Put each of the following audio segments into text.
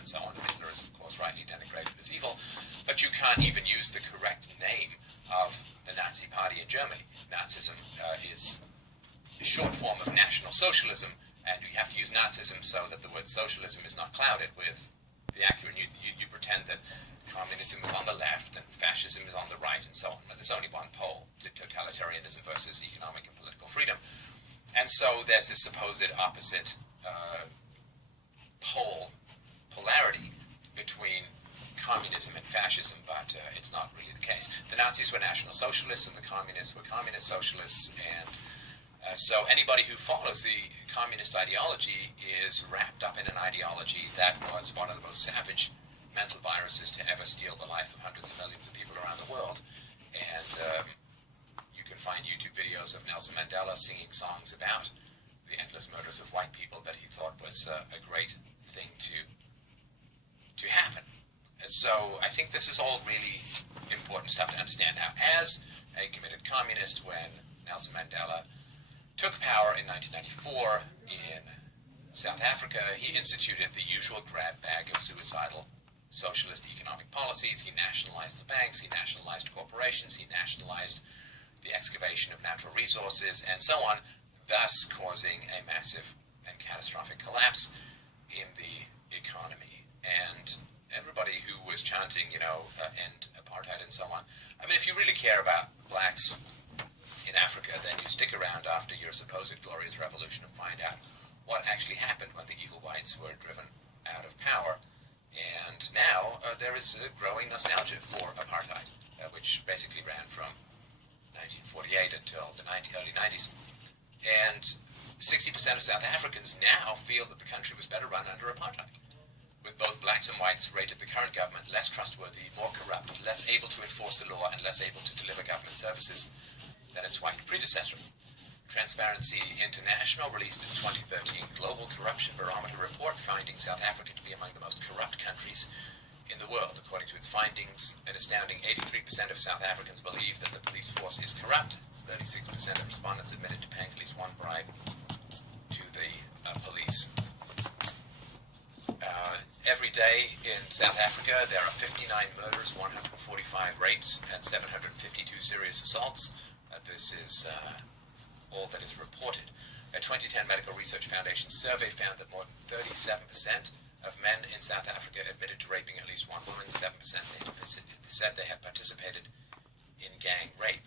and so on. Hitler is, of course, rightly denigrated as evil, but you can't even use the correct name of the Nazi party in Germany. Nazism is a short form of National Socialism, and you have to use Nazism so that the word socialism is not clouded with the accurate. You pretend that communism is on the left and fascism is on the right and so on. But there's only one pole to totalitarianism versus economic and political freedom. And so there's this supposed opposite polarity between communism and fascism, but it's not really the case. The Nazis were National Socialists and the Communists were Communist Socialists, and so anybody who follows the communist ideology is wrapped up in an ideology that was one of the most savage mental viruses to ever steal the life of hundreds of millions of people around the world. And you can find YouTube videos of Nelson Mandela singing songs about the endless murders of white people that he thought was a great thing to happen. And so I think this is all really important stuff to understand. Now, as a committed communist, when Nelson Mandela took power in 1994 in South Africa, he instituted the usual grab bag of suicidal socialist economic policies. He nationalized the banks, he nationalized corporations, he nationalized the excavation of natural resources, and so on, thus causing a massive and catastrophic collapse in the economy. And everybody who was chanting, end apartheid and so on, I mean, if you really care about blacks in Africa, then you stick around after your supposed glorious revolution and find out what actually happened when the evil whites were driven out of power. And now there is a growing nostalgia for apartheid, which basically ran from 1948 until the early 90s. And 60% of South Africans now feel that the country was better run under apartheid, with both blacks and whites rated the current government less trustworthy, more corrupt, less able to enforce the law, and less able to deliver government services than its white predecessor. Transparency International released its 2013 Global Corruption Barometer report, finding South Africa to be among the most corrupt countries in the world. According to its findings, an astounding 83% of South Africans believe that the police force is corrupt. 36% of respondents admitted to paying at least one bribe to the police. Every day in South Africa, there are 59 murders, 145 rapes, and 752 serious assaults. This is all that is reported. A 2010 Medical Research Foundation survey found that more than 37% of men in South Africa admitted to raping at least one woman. 7% said they had participated in gang rape.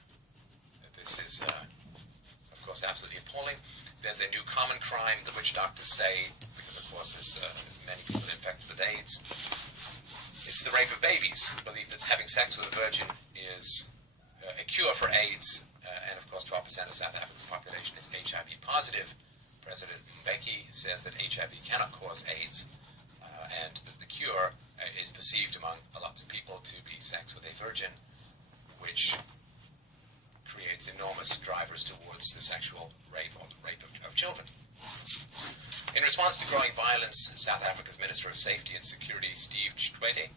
This is, of course, absolutely appalling. There's a new common crime, the witch doctors say, because, of course, there's many people infected with AIDS. It's the rape of babies. Believe that having sex with a virgin is a cure for AIDS. And of course 12% of South Africa's population is HIV positive. President Mbeki says that HIV cannot cause AIDS, and that the cure is perceived among lots of people to be sex with a virgin, which creates enormous drivers towards the sexual rape or the rape of children. In response to growing violence, South Africa's Minister of Safety and Security, Steve Chitwede,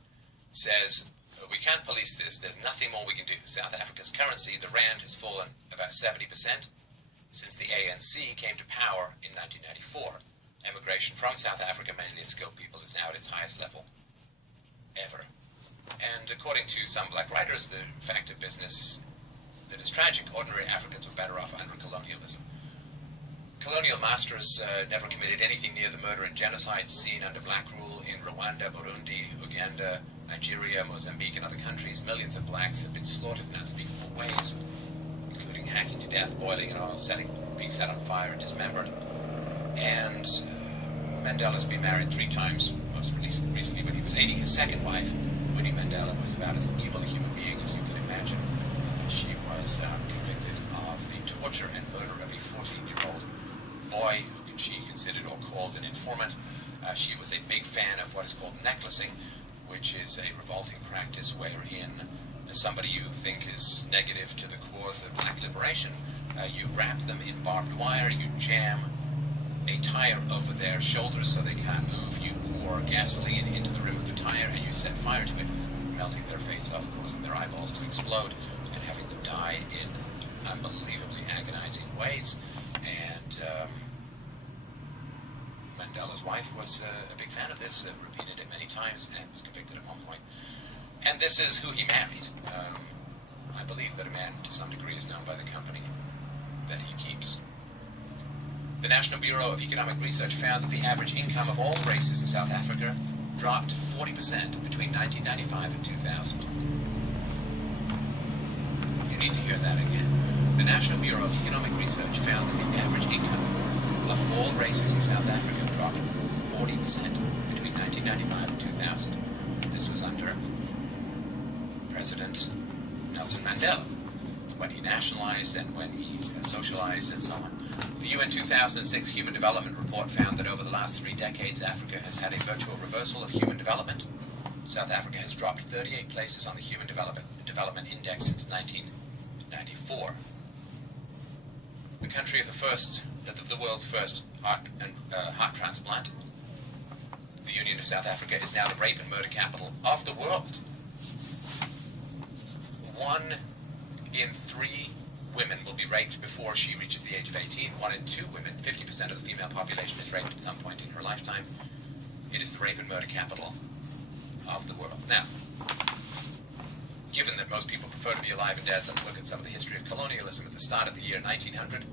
says, "We can't police this. There's nothing more we can do. South Africa's currency, the rand, has fallen about 70% since the ANC came to power in 1994. Emigration from South Africa, mainly of skilled people, is now at its highest level ever." And according to some black writers, the fact of business that is tragic. Ordinary Africans were better off under colonialism. Colonial masters never committed anything near the murder and genocide seen under black rule in Rwanda, Burundi, Uganda, Nigeria, Mozambique, and other countries. Millions of blacks have been slaughtered in unspeakable ways, including hacking to death, boiling in oil, being set on fire and dismembered. And Mandela's been married 3 times, most recently when he was 80. His second wife, Winnie Mandela, was about as evil a human being as you can imagine. She was convicted of the torture and murder of a 14-year-old boy who she considered or called an informant. She was a big fan of what is called necklacing, which is a revolting practice wherein somebody you think is negative to the cause of black liberation, you wrap them in barbed wire, you jam a tire over their shoulders so they can't move, you pour gasoline into the rim of the tire, and you set fire to it, melting their face off, causing their eyeballs to explode, and having them die in unbelievably agonizing ways. And Mandela's wife was a big fan of this, repeated it many times, and was convicted at one point. And this is who he married. I believe that a man, to some degree, is known by the company that he keeps. The National Bureau of Economic Research found that the average income of all races in South Africa dropped 40% between 1995 and 2000. You need to hear that again. The National Bureau of Economic Research found that the average income of all races in South Africa dropped 40% between 1995 and 2000. This was under President Nelson Mandela, when he nationalized and when he socialized and so on. The UN 2006 Human Development Report found that over the last 3 decades, Africa has had a virtual reversal of human development. South Africa has dropped 38 places on the Human Development Index since 1994. The country of the world's first heart transplant, the Union of South Africa, is now the rape and murder capital of the world. 1 in 3 women will be raped before she reaches the age of 18. 1 in 2 women, 50% of the female population, is raped at some point in her lifetime. It is the rape and murder capital of the world. Now, given that most people prefer to be alive and dead, let's look at some of the history of colonialism. At the start of the year 1900,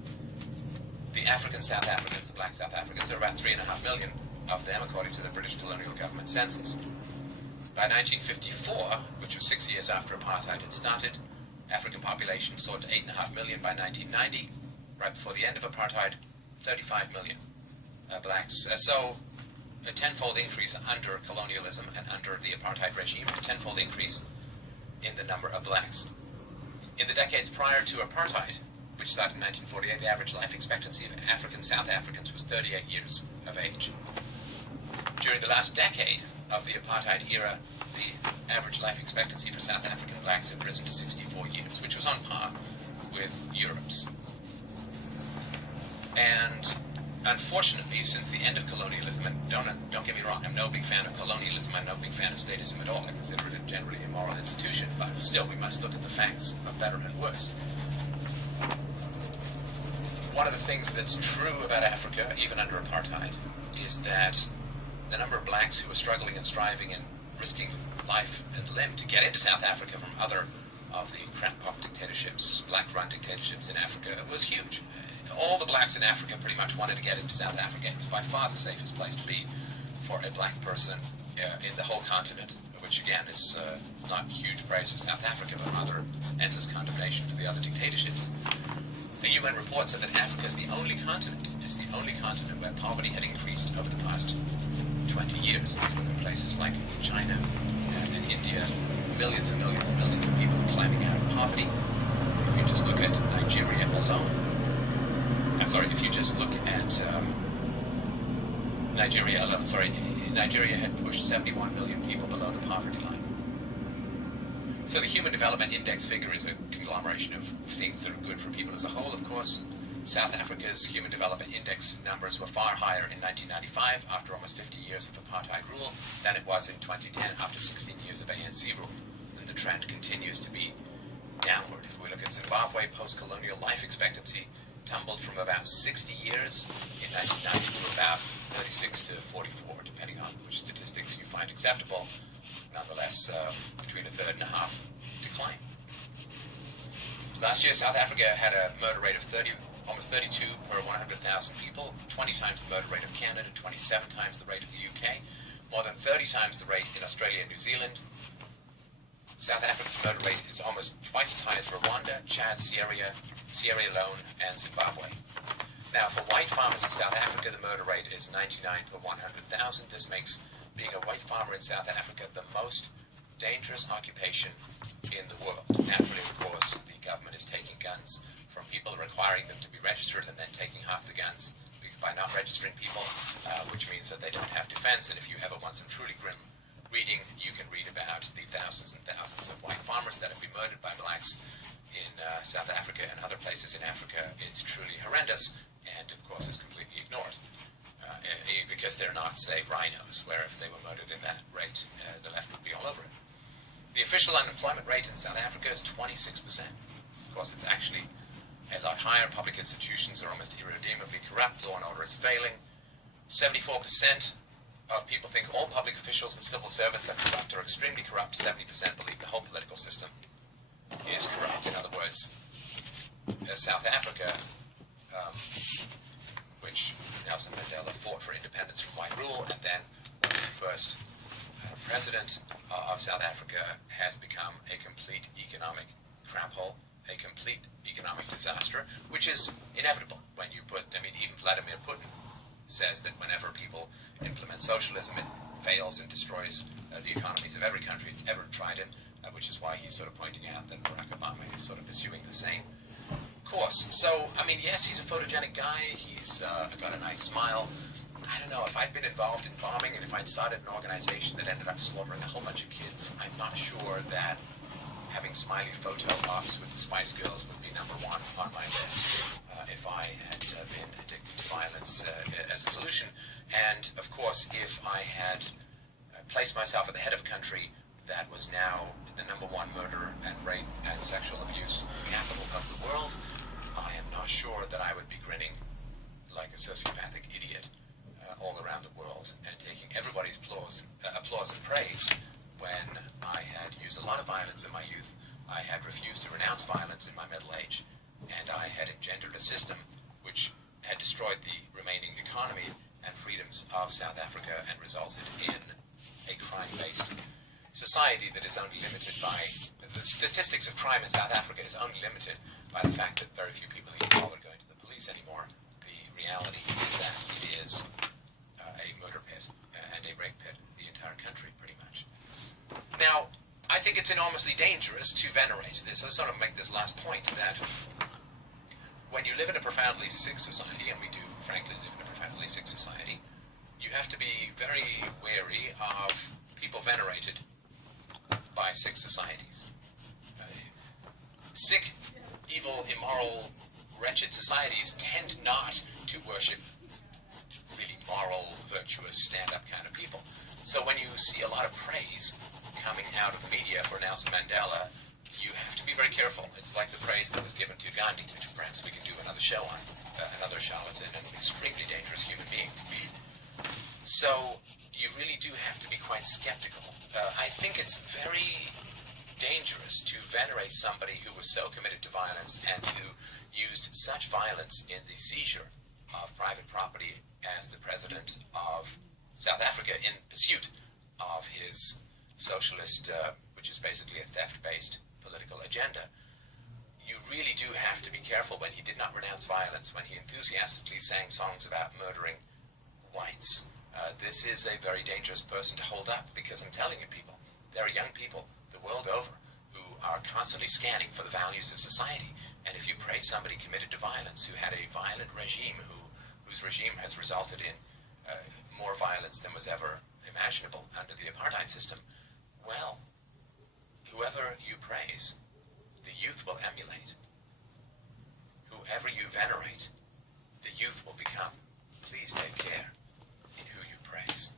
the African South Africans, the black South Africans, there are about 3.5 million of them, according to the British colonial government census. By 1954, which was 6 years after apartheid had started, African population soared to 8.5 million. By 1990, right before the end of apartheid, 35 million blacks. So a tenfold increase under colonialism and under the apartheid regime, a tenfold increase in the number of blacks. In the decades prior to apartheid, which started in 1948, the average life expectancy of African South Africans was 38 years of age. During the last decade of the apartheid era, the average life expectancy for South African blacks had risen to 64 years, which was on par with Europe's. And unfortunately, since the end of colonialism, and don't get me wrong, I'm no big fan of colonialism, I'm no big fan of statism at all, I consider it a generally immoral institution, but still we must look at the facts of better and worse. One of the things that's true about Africa, even under apartheid, is that the number of blacks who are struggling and striving and risking life and limb to get into South Africa from other of the crackpot dictatorships, black-run dictatorships in Africa, was huge. All the blacks in Africa pretty much wanted to get into South Africa. It was by far the safest place to be for a black person in the whole continent, which again is not huge praise for South Africa, but rather endless condemnation for the other dictatorships. The UN report said that Africa is the only continent where poverty had increased over the past 20 years. If you look at places like China and India, millions and millions and millions of people climbing out of poverty. If you just look at Nigeria alone, Nigeria had pushed 71 million people below the poverty line. So the Human Development Index figure is a conglomeration of things that are good for people as a whole, of course. South Africa's Human Development Index numbers were far higher in 1995, after almost 50 years of apartheid rule, than it was in 2010, after 16 years of ANC rule. And the trend continues to be downward. If we look at Zimbabwe, post-colonial life expectancy tumbled from about 60 years in 1990 to about 36 to 44, depending on which statistics you find acceptable. Nonetheless, between a third and a half decline. Last year, South Africa had a murder rate of almost 32 per 100,000 people, 20 times the murder rate of Canada, 27 times the rate of the UK, more than 30 times the rate in Australia and New Zealand. South Africa's murder rate is almost twice as high as Rwanda, Chad, Sierra Leone, and Zimbabwe. Now, for white farmers in South Africa, the murder rate is 99 per 100,000. This makes being a white farmer in South Africa the most dangerous occupation in the world. Naturally, of course, the government is taking guns from people, requiring them to be registered, and then taking half the guns by not registering people, which means that they don't have defense. And if you ever want some truly grim reading, you can read about the thousands and thousands of white farmers that have been murdered by blacks in South Africa and other places in Africa. It's truly horrendous, and of course is completely ignored. Because they're not, say, rhinos, where if they were murdered in that rate, the left would be all over it. The official unemployment rate in South Africa is 26%. Of course, it's actually a lot higher. Public institutions are almost irredeemably corrupt. Law and order is failing. 74% of people think all public officials and civil servants are corrupt or extremely corrupt. 70% believe the whole political system is corrupt. In other words, South Africa, which Nelson Mandela fought for independence from white rule, and then was the first president of South Africa, has become a complete economic crap hole, a complete economic disaster, which is inevitable when you put, I mean, even Vladimir Putin says that whenever people implement socialism, it fails and destroys the economies of every country it's ever tried in, which is why he's sort of pointing out that Barack Obama is sort of pursuing the same course. So, I mean, yes, he's a photogenic guy, he's got a nice smile. I don't know, if I'd been involved in bombing and if I'd started an organization that ended up slaughtering a whole bunch of kids, I'm not sure that having smiley photo ops with the Spice Girls would be number one on my list if I had been addicted to violence as a solution. And, of course, if I had placed myself at the head of a country that was now the number one murder and rape and sexual abuse capital of the world, I am not sure that I would be grinning like a sociopathic idiot all around the world and taking everybody's applause and praise when I had used a lot of violence in my youth, I had refused to renounce violence in my middle age, and I had engendered a system which had destroyed the remaining economy and freedoms of South Africa and resulted in a crime-based society that is only limited by, the statistics of crime in South Africa is only limited by the fact that very few people even bother going to the police anymore. The reality is that it is a murder pit and a rape pit, the entire country pretty much. Now, I think it's enormously dangerous to venerate this. I'll sort of make this last point, that when you live in a profoundly sick society, and we do frankly live in a profoundly sick society, you have to be very wary of people venerated by sick societies. Sick, evil, immoral, wretched societies tend not to worship really moral, virtuous, stand-up kind of people. So when you see a lot of praise coming out of the media for Nelson Mandela, you have to be very careful. It's like the praise that was given to Gandhi, which perhaps we can do another show on, another charlatan and an extremely dangerous human being. So you really do have to be quite skeptical. I think it's very dangerous to venerate somebody who was so committed to violence and who used such violence in the seizure of private property as the president of South Africa in pursuit of his socialist, which is basically a theft-based political agenda. You really do have to be careful when he did not renounce violence, when he enthusiastically sang songs about murdering whites. This is a very dangerous person to hold up, because I'm telling you people, there are young people the world over who are constantly scanning for the values of society, and if you praise somebody committed to violence, who had a violent regime, whose regime has resulted in more violence than was ever imaginable under the apartheid system, well, whoever you praise, the youth will emulate. Whoever you venerate, the youth will become. Please take care in who you praise.